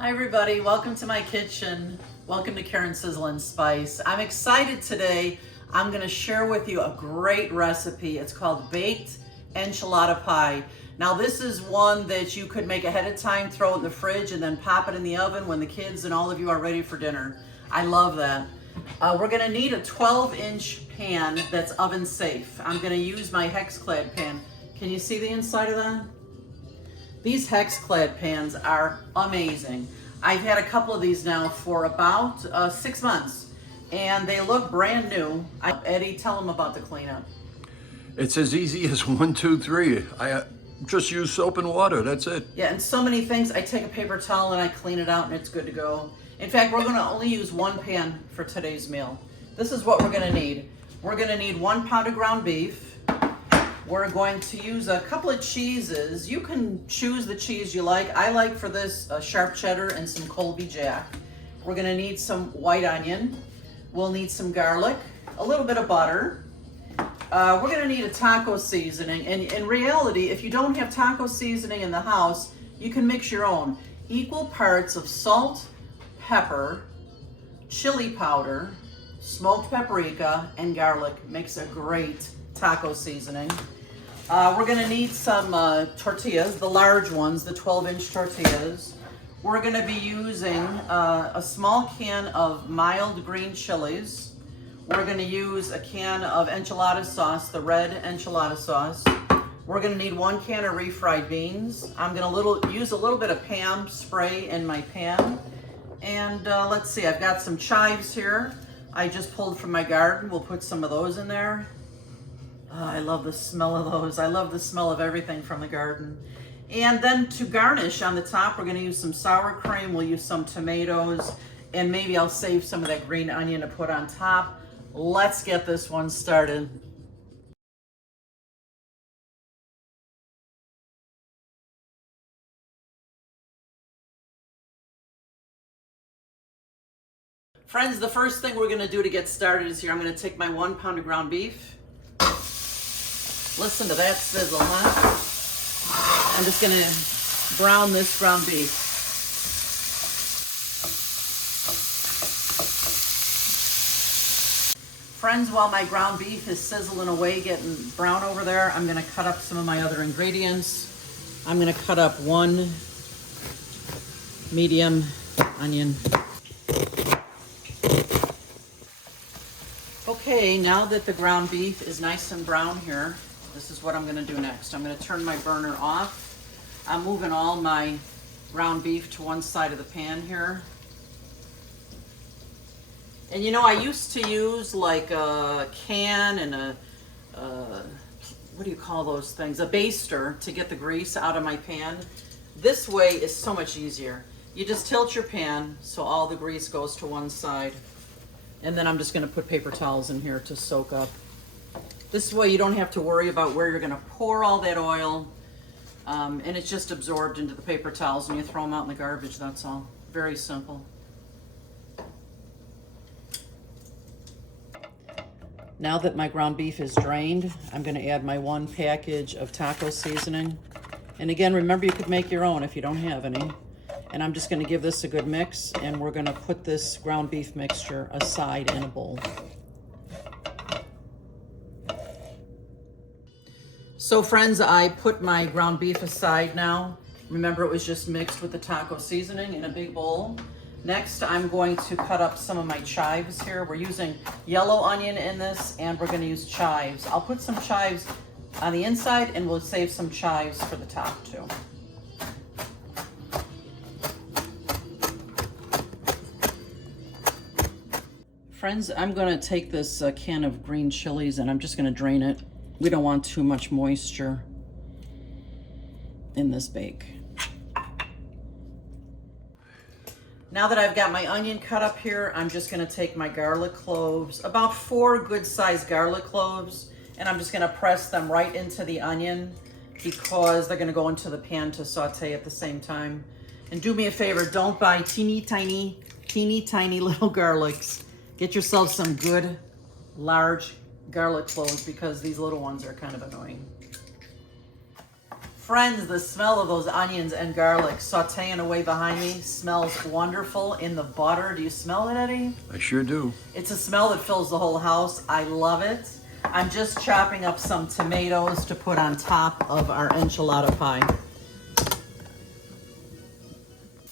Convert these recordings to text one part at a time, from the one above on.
Hi everybody, welcome to my kitchen. Welcome to Karen Sizzle and Spice. I'm excited today. I'm gonna share with you a great recipe. It's called Baked Enchilada Pie. Now this is one that you could make ahead of time, throw it in the fridge and then pop it in the oven when the kids and all of you are ready for dinner. I love that. We're gonna need a 12-inch pan that's oven safe. I'm gonna use my hex-clad pan. Can you see the inside of that? These hex-clad pans are amazing. I've had a couple of these now for about 6 months, and they look brand new. Eddie, tell them about the cleanup. It's as easy as 1, 2, 3. I just use soap and water, that's it. Yeah, and so many things. I take a paper towel and I clean it out and it's good to go. In fact, we're gonna only use one pan for today's meal. This is what we're gonna need. We're gonna need 1 pound of ground beef. We're going to use a couple of cheeses. You can choose the cheese you like. I like for this sharp cheddar and some Colby Jack. We're gonna need some white onion. We'll need some garlic, a little bit of butter. We're gonna need a taco seasoning. And in reality, if you don't have taco seasoning in the house, you can mix your own. Equal parts of salt, pepper, chili powder, smoked paprika, and garlic makes a great taco seasoning. We're gonna need some tortillas, the large ones, the 12-inch tortillas. We're gonna be using a small can of mild green chilies. We're gonna use a can of enchilada sauce, the red enchilada sauce. We're gonna need 1 can of refried beans. I'm gonna use a little bit of Pam spray in my pan. And let's see, I've got some chives here. I just pulled from my garden. We'll put some of those in there. I love the smell of those. I love the smell of everything from the garden. And then to garnish on the top, we're gonna use some sour cream. We'll use some tomatoes, and maybe I'll save some of that green onion to put on top. Let's get this one started. Friends, the first thing we're gonna do to get started is here, I'm gonna take my 1 pound of ground beef. Listen to that sizzle, huh? I'm just gonna brown this ground beef. Friends, while my ground beef is sizzling away, getting brown over there, I'm gonna cut up some of my other ingredients. I'm gonna cut up 1 medium onion. Okay, now that the ground beef is nice and brown here, this is what I'm gonna do next. I'm gonna turn my burner off. I'm moving all my ground beef to one side of the pan here. And you know, I used to use like a can and a what do you call those things? A baster to get the grease out of my pan. This way is so much easier. You just tilt your pan so all the grease goes to one side. And then I'm just gonna put paper towels in here to soak up. This way you don't have to worry about where you're gonna pour all that oil. And it's just absorbed into the paper towels and you throw them out in the garbage, that's all. Very simple. Now that my ground beef is drained, I'm gonna add my 1 package of taco seasoning. And again, remember you could make your own if you don't have any. And I'm just gonna give this a good mix, and we're gonna put this ground beef mixture aside in a bowl. So friends, I put my ground beef aside now. Remember, it was just mixed with the taco seasoning in a big bowl. Next, I'm going to cut up some of my chives here. We're using yellow onion in this, and we're gonna use chives. I'll put some chives on the inside, and we'll save some chives for the top too. Friends, I'm gonna take this can of green chilies and I'm just gonna drain it. We don't want too much moisture in this bake. Now that I've got my onion cut up here, I'm just gonna take my garlic cloves, about 4 good-sized garlic cloves, and I'm just gonna press them right into the onion because they're gonna go into the pan to saute at the same time. And do me a favor, don't buy teeny tiny little garlics. Get yourself some good, large garlic cloves because these little ones are kind of annoying. Friends, the smell of those onions and garlic sauteing away behind me smells wonderful in the butter. Do you smell it, Eddie? I sure do. It's a smell that fills the whole house. I love it. I'm just chopping up some tomatoes to put on top of our enchilada pie.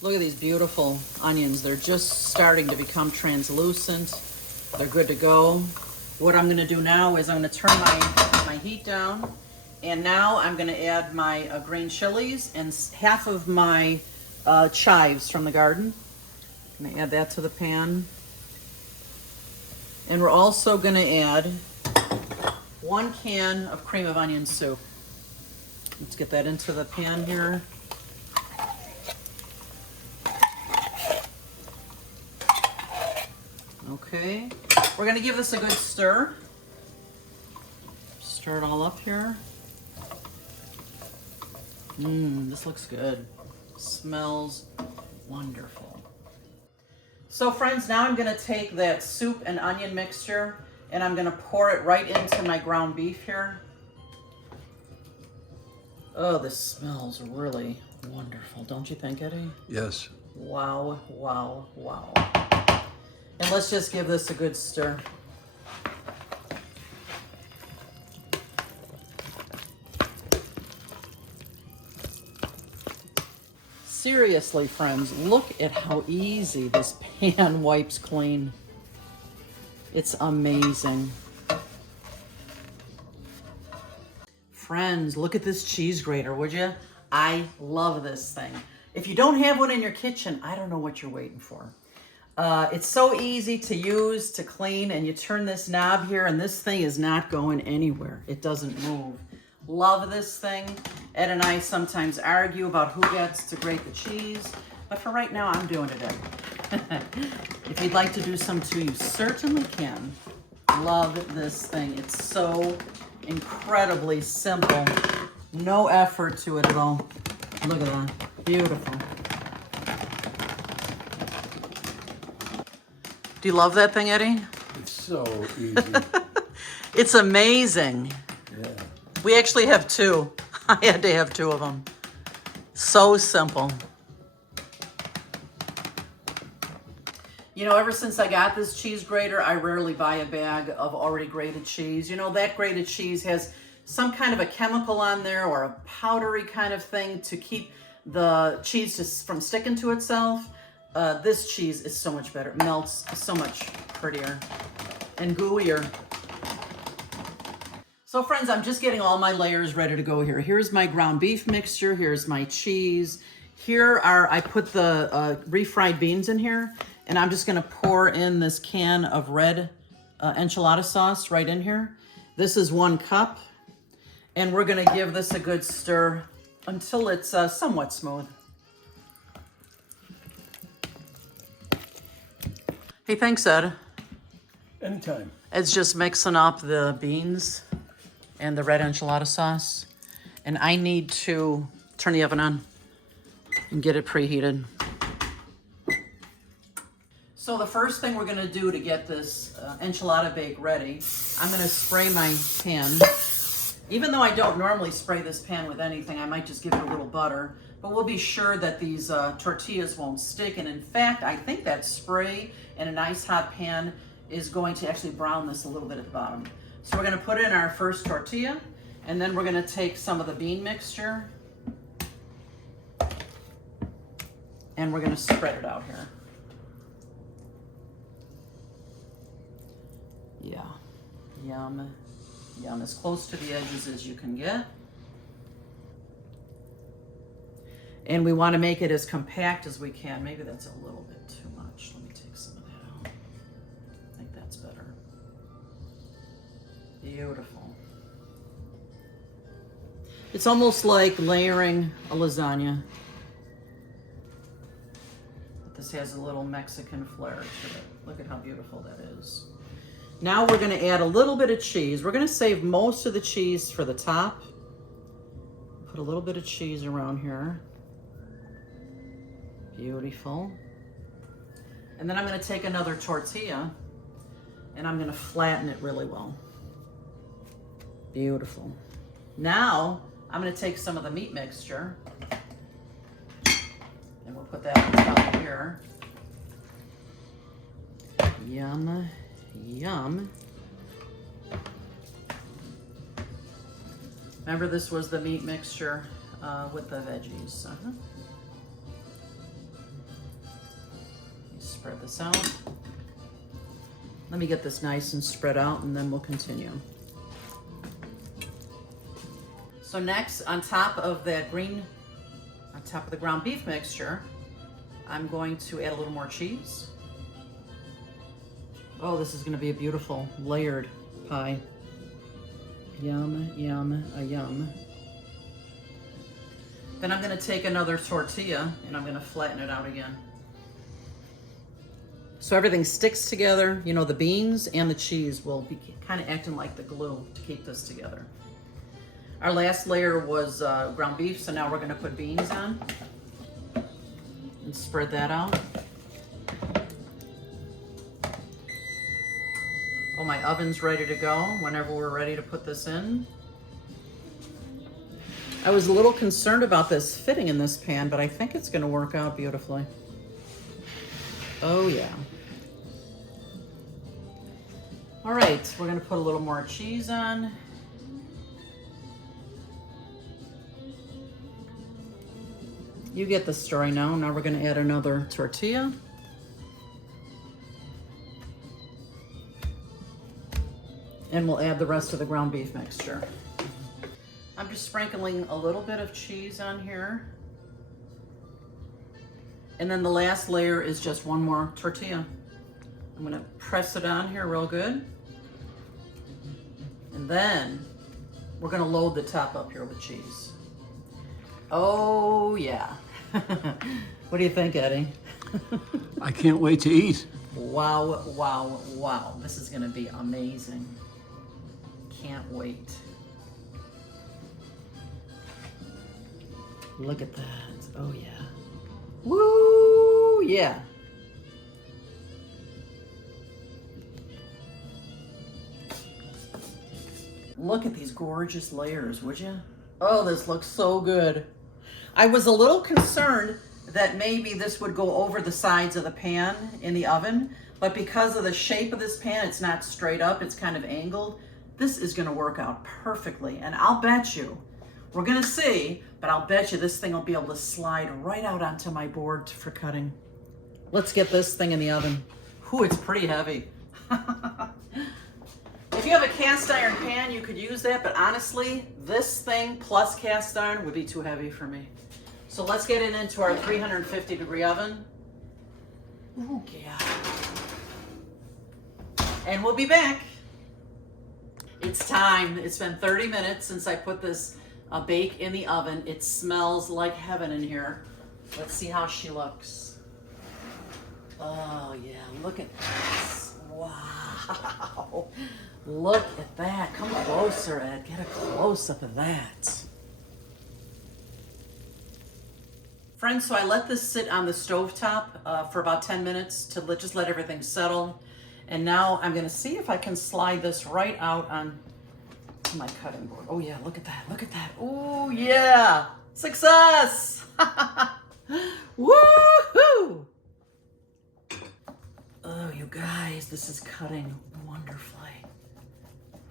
Look at these beautiful onions. They're just starting to become translucent. They're good to go. What I'm gonna do now is I'm gonna turn my heat down, and now I'm gonna add my green chilies and half of my chives from the garden. I'm gonna add that to the pan. And we're also gonna add 1 can of cream of onion soup. Let's get that into the pan here. Okay, we're gonna give this a good stir. Stir it all up here. This looks good. Smells wonderful. So friends, now I'm gonna take that soup and onion mixture and I'm gonna pour it right into my ground beef here. Oh, this smells really wonderful, don't you think, Eddie? Yes. Wow, wow, wow. And let's just give this a good stir. Seriously, friends, look at how easy this pan wipes clean. It's amazing. Friends, look at this cheese grater, would you? I love this thing. If you don't have one in your kitchen, I don't know what you're waiting for. It's so easy to use, to clean, and you turn this knob here and this thing is not going anywhere. It doesn't move. Love this thing. Ed and I sometimes argue about who gets to grate the cheese, but for right now, I'm doing it, Ed. If you'd like to do some too, you certainly can. Love this thing. It's so incredibly simple. No effort to it at all. Look at that. Beautiful. Do you love that thing, Eddie? It's so easy. It's amazing. Yeah. We actually have 2. I had to have 2 of them. So simple. You know, ever since I got this cheese grater, I rarely buy a bag of already grated cheese. You know, that grated cheese has some kind of a chemical on there or a powdery kind of thing to keep the cheese from sticking to itself. This cheese is so much better. It melts so much prettier and gooier. So friends, I'm just getting all my layers ready to go here. Here's my ground beef mixture. Here's my cheese. I put the refried beans in here, and I'm just gonna pour in this can of red enchilada sauce right in here. This is 1 cup, and we're gonna give this a good stir until it's somewhat smooth. Hey, thanks, Ed. Anytime. Ed's just mixing up the beans and the red enchilada sauce. And I need to turn the oven on and get it preheated. So the first thing we're gonna do to get this enchilada bake ready, I'm gonna spray my pan. Even though I don't normally spray this pan with anything, I might just give it a little butter, but we'll be sure that these tortillas won't stick. And in fact, I think that spray in a nice hot pan is going to actually brown this a little bit at the bottom. So we're gonna put in our first tortilla, and then we're gonna take some of the bean mixture, and we're gonna spread it out here. Yeah, yum, yum, as close to the edges as you can get. And we wanna make it as compact as we can. Maybe that's a little bit too much. Let me take some of that out. I think that's better. Beautiful. It's almost like layering a lasagna. But this has a little Mexican flair to it. Look at how beautiful that is. Now we're gonna add a little bit of cheese. We're gonna save most of the cheese for the top. Put a little bit of cheese around here. Beautiful. And then I'm gonna take another tortilla and I'm gonna flatten it really well. Beautiful. Now I'm gonna take some of the meat mixture and we'll put that on top of here. Yum, yum. Remember, this was the meat mixture with the veggies. Spread this out. Let me get this nice and spread out and then we'll continue. So next, on top of the ground beef mixture, I'm going to add a little more cheese. Oh, this is gonna be a beautiful layered pie. Yum, yum, a yum. Then I'm gonna take another tortilla and I'm gonna flatten it out again. So everything sticks together. You know, the beans and the cheese will be kind of acting like the glue to keep this together. Our last layer was ground beef, so now we're gonna put beans on and spread that out. Oh, my oven's ready to go whenever we're ready to put this in. I was a little concerned about this fitting in this pan, but I think it's gonna work out beautifully. Oh yeah. All right, we're gonna put a little more cheese on. You get the story now. Now we're gonna add another tortilla. And we'll add the rest of the ground beef mixture. I'm just sprinkling a little bit of cheese on here. And then the last layer is just one more tortilla. I'm gonna press it on here real good. And then we're gonna load the top up here with cheese. Oh yeah. What do you think, Eddie? I can't wait to eat. Wow, wow, wow. This is gonna be amazing. Can't wait. Look at that. Oh yeah. Woo, yeah. Look at these gorgeous layers, would you? Oh, this looks so good. I was a little concerned that maybe this would go over the sides of the pan in the oven, but because of the shape of this pan, it's not straight up, it's kind of angled. This is gonna work out perfectly, and I'll bet you, we're gonna see, but I'll bet you this thing will be able to slide right out onto my board for cutting. Let's get this thing in the oven. Ooh, it's pretty heavy. If you have a cast iron pan, you could use that, but honestly, this thing plus cast iron would be too heavy for me. So let's get it into our 350-degree oven. Ooh, yeah. And we'll be back. It's time. It's been 30 minutes since I put this bake in the oven. It smells like heaven in here. Let's see how she looks. Oh yeah, look at this. Wow. Look at that. Come closer, Ed. Get a close-up of that. Friends, so I let this sit on the stovetop for about 10 minutes to just let everything settle. And now I'm gonna see if I can slide this right out on my cutting board. Oh yeah, look at that, look at that. Oh yeah, success! Woohoo! Oh, you guys, this is cutting wonderfully.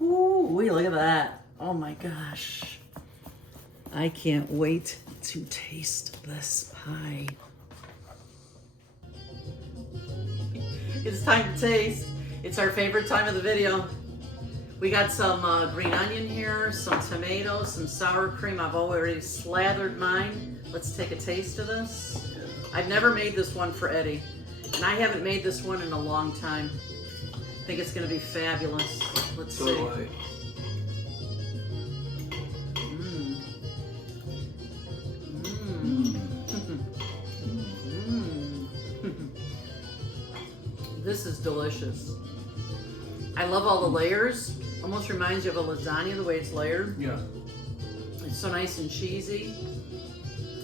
Ooh, look at that. Oh my gosh. I can't wait to taste this pie. It's time to taste. It's our favorite time of the video. We got some green onion here, some tomatoes, some sour cream. I've already slathered mine. Let's take a taste of this. I've never made this one for Eddie, and I haven't made this one in a long time. I think it's gonna be fabulous. Let's see. This is delicious. I love all the layers. Almost reminds you of a lasagna, the way it's layered. Yeah. It's so nice and cheesy.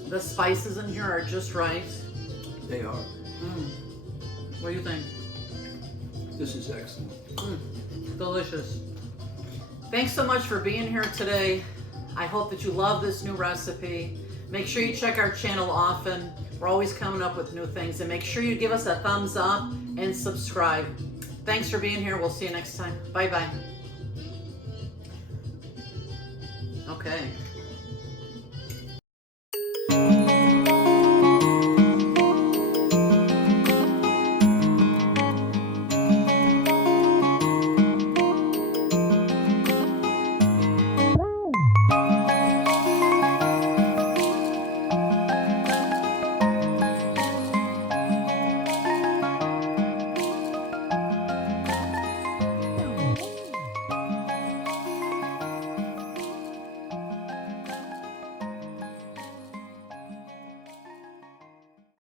The spices in here are just right. They are. What do you think? This is excellent. Delicious. Thanks so much for being here today. I hope that you love this new recipe. Make sure you check our channel often. We're always coming up with new things. And make sure you give us a thumbs up and subscribe. Thanks for being here. We'll see you next time. Bye-bye. Okay.